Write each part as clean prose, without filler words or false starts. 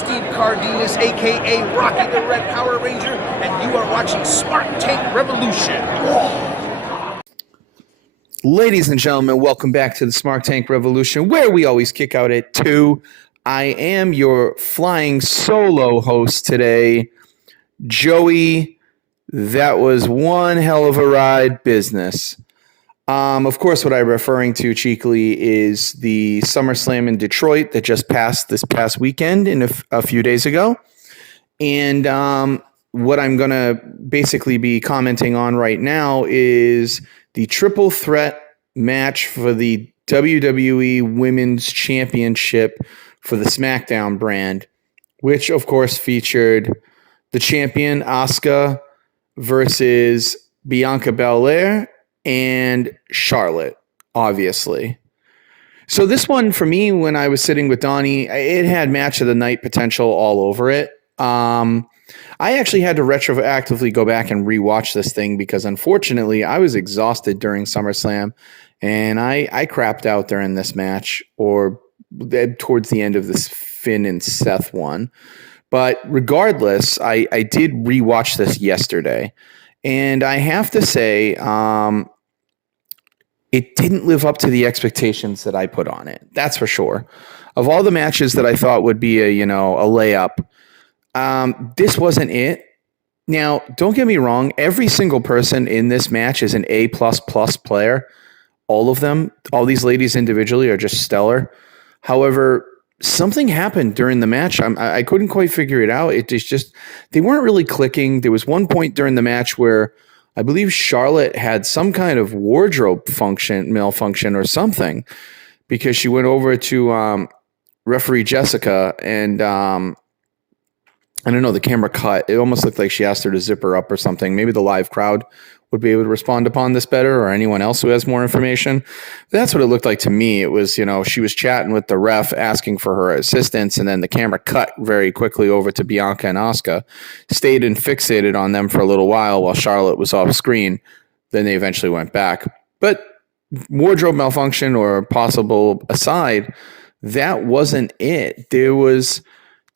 Steve Cardenas, a.k.a. Rocky the Red Power Ranger, and you are watching SmarkTank Revolution. Ladies and gentlemen, welcome back to the SmarkTank Revolution, where we always kick out at 2. I am your flying solo host today, Joey. That was one hell of a ride business. Of course, what I'm referring to cheekily is the SummerSlam in Detroit that just passed this past weekend a few days ago. And what I'm going to basically be commenting on right now is the triple threat match for the WWE Women's Championship for the Smackdown brand, which, of course, featured the champion, Asuka, versus Bianca Belair and Charlotte, obviously. So this one, for me, when I was sitting with Donnie, it had match of the night potential all over it. I actually had to retroactively go back and rewatch this thing because, unfortunately, I was exhausted during SummerSlam, and I crapped out during this match or towards the end of this Finn and Seth one. But regardless, I did rewatch this yesterday. And I have to say, it didn't live up to the expectations that I put on it. That's for sure. Of all the matches that I thought would be a layup, this wasn't it. Now, don't get me wrong. Every single person in this match is an A++ player. All of them, all these ladies individually are just stellar. However, something happened during the match. I couldn't quite figure it out. It just they weren't really clicking. There was one point during the match where I believe Charlotte had some kind of wardrobe malfunction or something, because she went over to referee Jessica and I don't know, the camera cut. It almost looked like she asked her to zip her up or something. Maybe the live crowd would be able to respond upon this better, or anyone else who has more information. That's what it looked like to me. It was, she was chatting with the ref, asking for her assistance, and then the camera cut very quickly over to Bianca and Asuka, stayed and fixated on them for a little while Charlotte was off screen. Then they eventually went back. But wardrobe malfunction or possible aside, that wasn't it. There was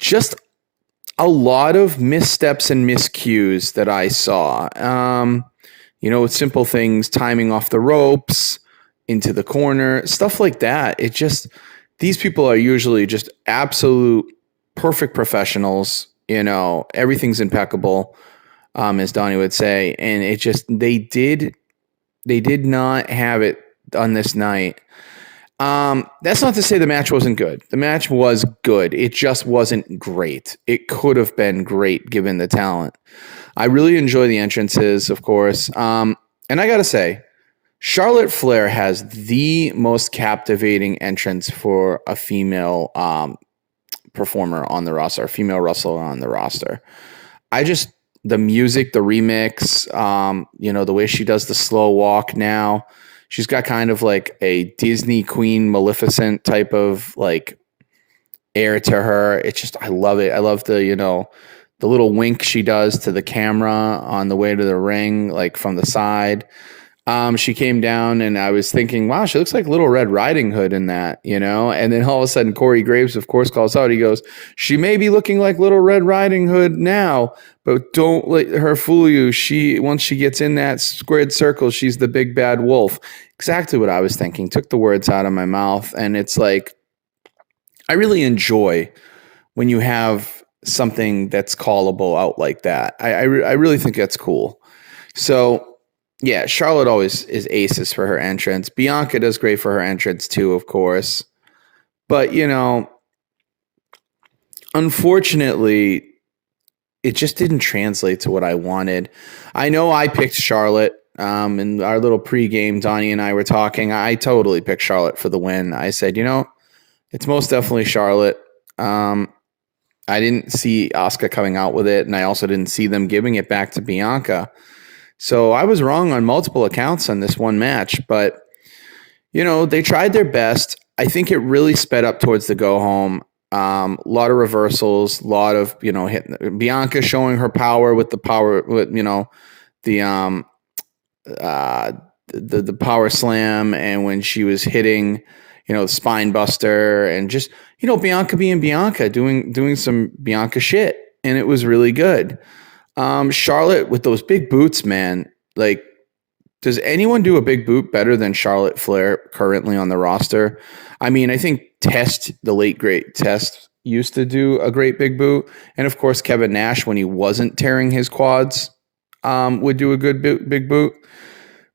just a lot of missteps and miscues that I saw. With simple things, timing off the ropes, into the corner, stuff like that. It just, these people are usually just absolute perfect professionals. Everything's impeccable, as Donnie would say. And it just, they did not have it on this night. That's not to say the match wasn't good. The match was good. It just wasn't great. It could have been great given the talent. I really enjoy the entrances, of course. And I got to say, Charlotte Flair has the most captivating entrance for a female performer on the roster, a female wrestler on the roster. The music, the remix, the way she does the slow walk now. She's got kind of like a Disney Queen Maleficent type of like air to her. It's just, I love it. I love the little wink she does to the camera on the way to the ring, like from the side. She came down and I was thinking, wow, she looks like Little Red Riding Hood in that, and then all of a sudden Corey Graves, of course, calls out. He goes, she may be looking like Little Red Riding Hood now, but don't let her fool you. Once she gets in that squared circle, she's the big bad wolf. Exactly what I was thinking. Took the words out of my mouth. And it's like, I really enjoy when you have something that's callable out like that. I really think that's cool. So yeah, Charlotte always is aces for her entrance. Bianca does great for her entrance too, of course. But, unfortunately, it just didn't translate to what I wanted. I know I picked Charlotte. In our little pregame, Donnie and I were talking. I totally picked Charlotte for the win. I said, it's most definitely Charlotte. I didn't see Asuka coming out with it, and I also didn't see them giving it back to Bianca. So I was wrong on multiple accounts on this one match, but, they tried their best. I think it really sped up towards the go home. A lot of reversals, a lot of, hitting Bianca showing her power with the power, with, the power slam. And when she was hitting, the spine buster, and just, Bianca being Bianca, doing some Bianca shit. And it was really good. Charlotte with those big boots, man. Like, does anyone do a big boot better than Charlotte Flair currently on the roster? I mean, I think the late great Test, used to do a great big boot. And of course, Kevin Nash, when he wasn't tearing his quads, would do a good big boot.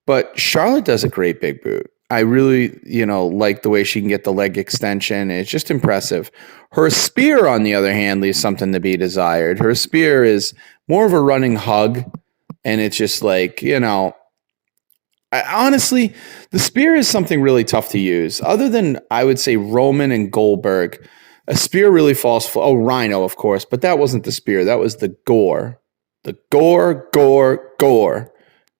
But Charlotte does a great big boot. I really, like the way she can get the leg extension. It's just impressive. Her spear, on the other hand, leaves something to be desired. Her spear is more of a running hug. And it's just like, honestly, the spear is something really tough to use. Other than, I would say, Roman and Goldberg, a spear really falls flat. Oh, Rhino, of course, but that wasn't the spear. That was the gore. The gore.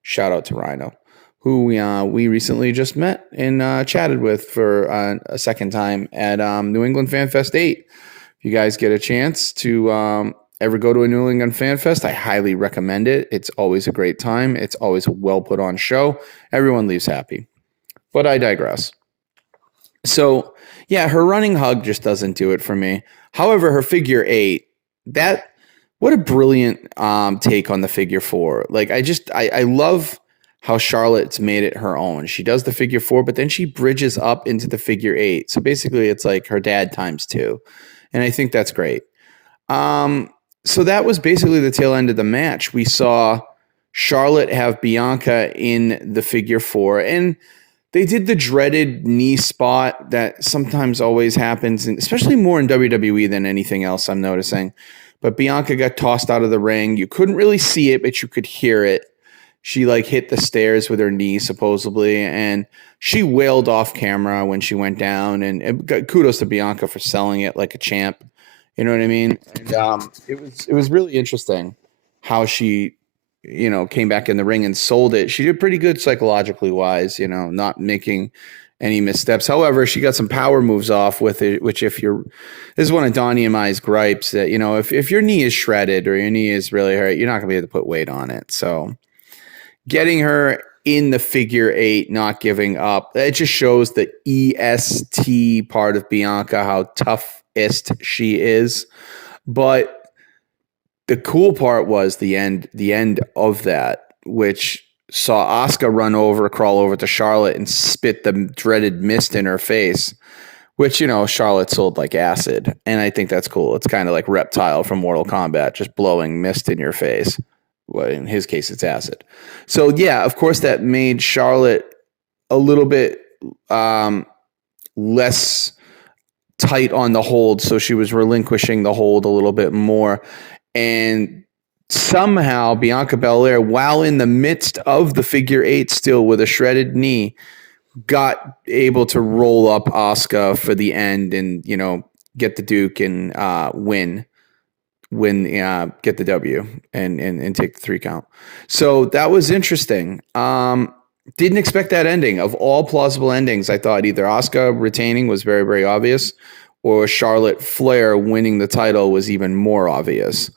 Shout out to Rhino, who we recently just met and chatted with for a second time at New England Fan Fest 8. If you guys get a chance to ever go to a New England Fan Fest, I highly recommend it. It's always a great time. It's always a well put on show. Everyone leaves happy. But I digress. So, yeah, her running hug just doesn't do it for me. However, her figure 8, what a brilliant take on the figure 4. Like, I love how Charlotte's made it her own. She does the figure 4, but then she bridges up into the figure 8. So basically it's like her dad times 2. And I think that's great. So that was basically the tail end of the match. We saw Charlotte have Bianca in the figure 4, and they did the dreaded knee spot that sometimes always happens, and especially more in WWE than anything else I'm noticing. But Bianca got tossed out of the ring. You couldn't really see it, but you could hear it. She hit the stairs with her knee supposedly, and she wailed off camera when she went down, and kudos to Bianca for selling it like a champ. You know what I mean? And it was really interesting how she, came back in the ring and sold it. She did pretty good psychologically wise, not making any missteps. However, she got some power moves off with it, which this is one of Donnie and Mai's gripes that, if your knee is shredded or your knee is really hurt, you're not going to be able to put weight on it. So getting her in the figure 8, not giving up, it just shows the EST part of Bianca, how toughest she is. But the cool part was the end of that, which saw Asuka crawl over to Charlotte and spit the dreaded mist in her face, which, Charlotte sold like acid. And I think that's cool. It's kind of like Reptile from Mortal Kombat, just blowing mist in your face. Well, in his case, it's acid. So, yeah, of course, that made Charlotte a little bit less tight on the hold. So she was relinquishing the hold a little bit more. And somehow Bianca Belair, while in the midst of the figure 8 still with a shredded knee, got able to roll up Asuka for the end and, get the Duke and get the W and take the 3 count. So that was interesting. Didn't expect that ending. Of all plausible endings, I thought either Asuka retaining was very, very obvious, or Charlotte Flair winning the title was even more obvious.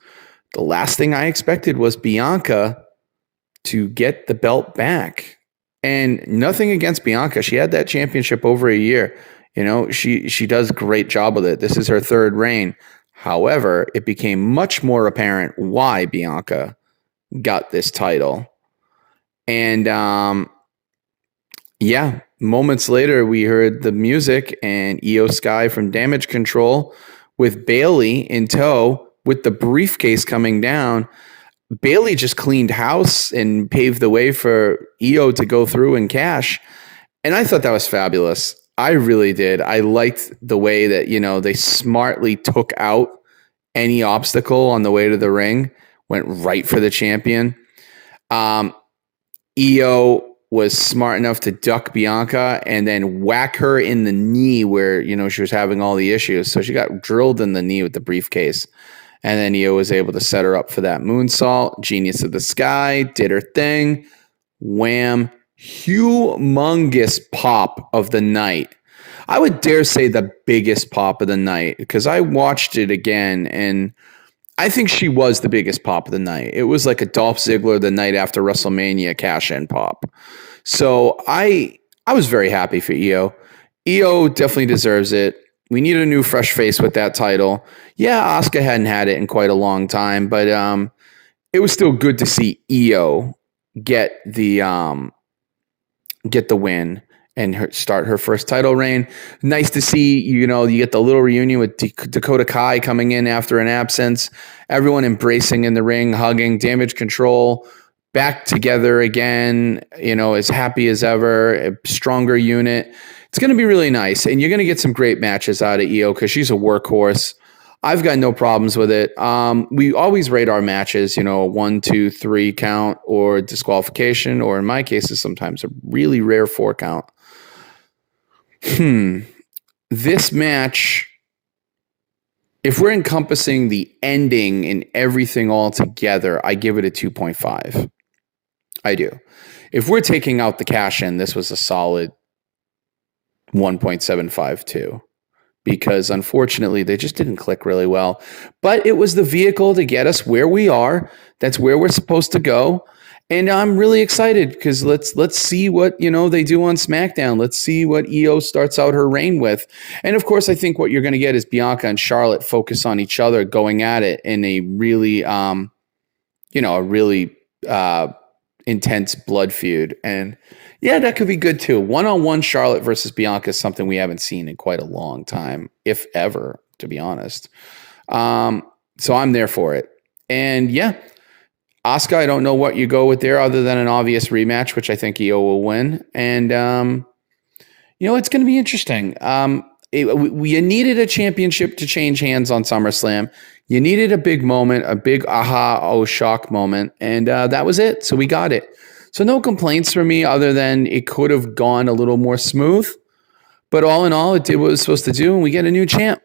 The last thing I expected was Bianca to get the belt back. And nothing against Bianca. She had that championship over a year. She does a great job with it. This is her 3rd reign. However, it became much more apparent why Bianca got this title. And moments later, we heard the music and Io Sky from Damage Control with Bayley in tow with the briefcase coming down. Bayley just cleaned house and paved the way for Io to go through and cash. And I thought that was fabulous. I really did. I liked the way that, they smartly took out any obstacle on the way to the ring, went right for the champion. Io was smart enough to duck Bianca and then whack her in the knee where, she was having all the issues. So she got drilled in the knee with the briefcase. And then Io was able to set her up for that moonsault. Genius of the Sky did her thing. Wham. Humongous pop of the night. I would dare say the biggest pop of the night, because I watched it again and I think she was the biggest pop of the night. It was like a Dolph Ziggler the night after WrestleMania cash-in pop. So I was very happy for Io. Io definitely deserves it. We need a new fresh face with that title. Yeah, Asuka hadn't had it in quite a long time, but it was still good to see Io get the win and start her first title reign. Nice to see, you get the little reunion with Dakota Kai coming in after an absence. Everyone embracing in the ring, hugging, Damage Control back together again, as happy as ever, a stronger unit. It's going to be really nice. And you're going to get some great matches out of Io because she's a workhorse. I've got no problems with it. We always rate our matches, 1, 2, 3 count or disqualification, or in my cases, sometimes a really rare 4 count. This match, if we're encompassing the ending and everything all together, I give it a 2.5. I do. If we're taking out the cash in, this was a solid 1.75 too. Because unfortunately, they just didn't click really well. But it was the vehicle to get us where we are. That's where we're supposed to go. And I'm really excited because let's see what they do on SmackDown. Let's see what Io starts out her reign with. And of course, I think what you're going to get is Bianca and Charlotte focus on each other, going at it in a really, intense blood feud. And yeah, that could be good too. One-on-one Charlotte versus Bianca is something we haven't seen in quite a long time, if ever, to be honest. So I'm there for it. And yeah, Asuka, I don't know what you go with there other than an obvious rematch, which I think Io will win. And, it's going to be interesting. We needed a championship to change hands on SummerSlam. You needed a big moment, a big shock moment. And that was it. So we got it. So no complaints from me other than it could have gone a little more smooth. But all in all, it did what it was supposed to do, and we get a new champ.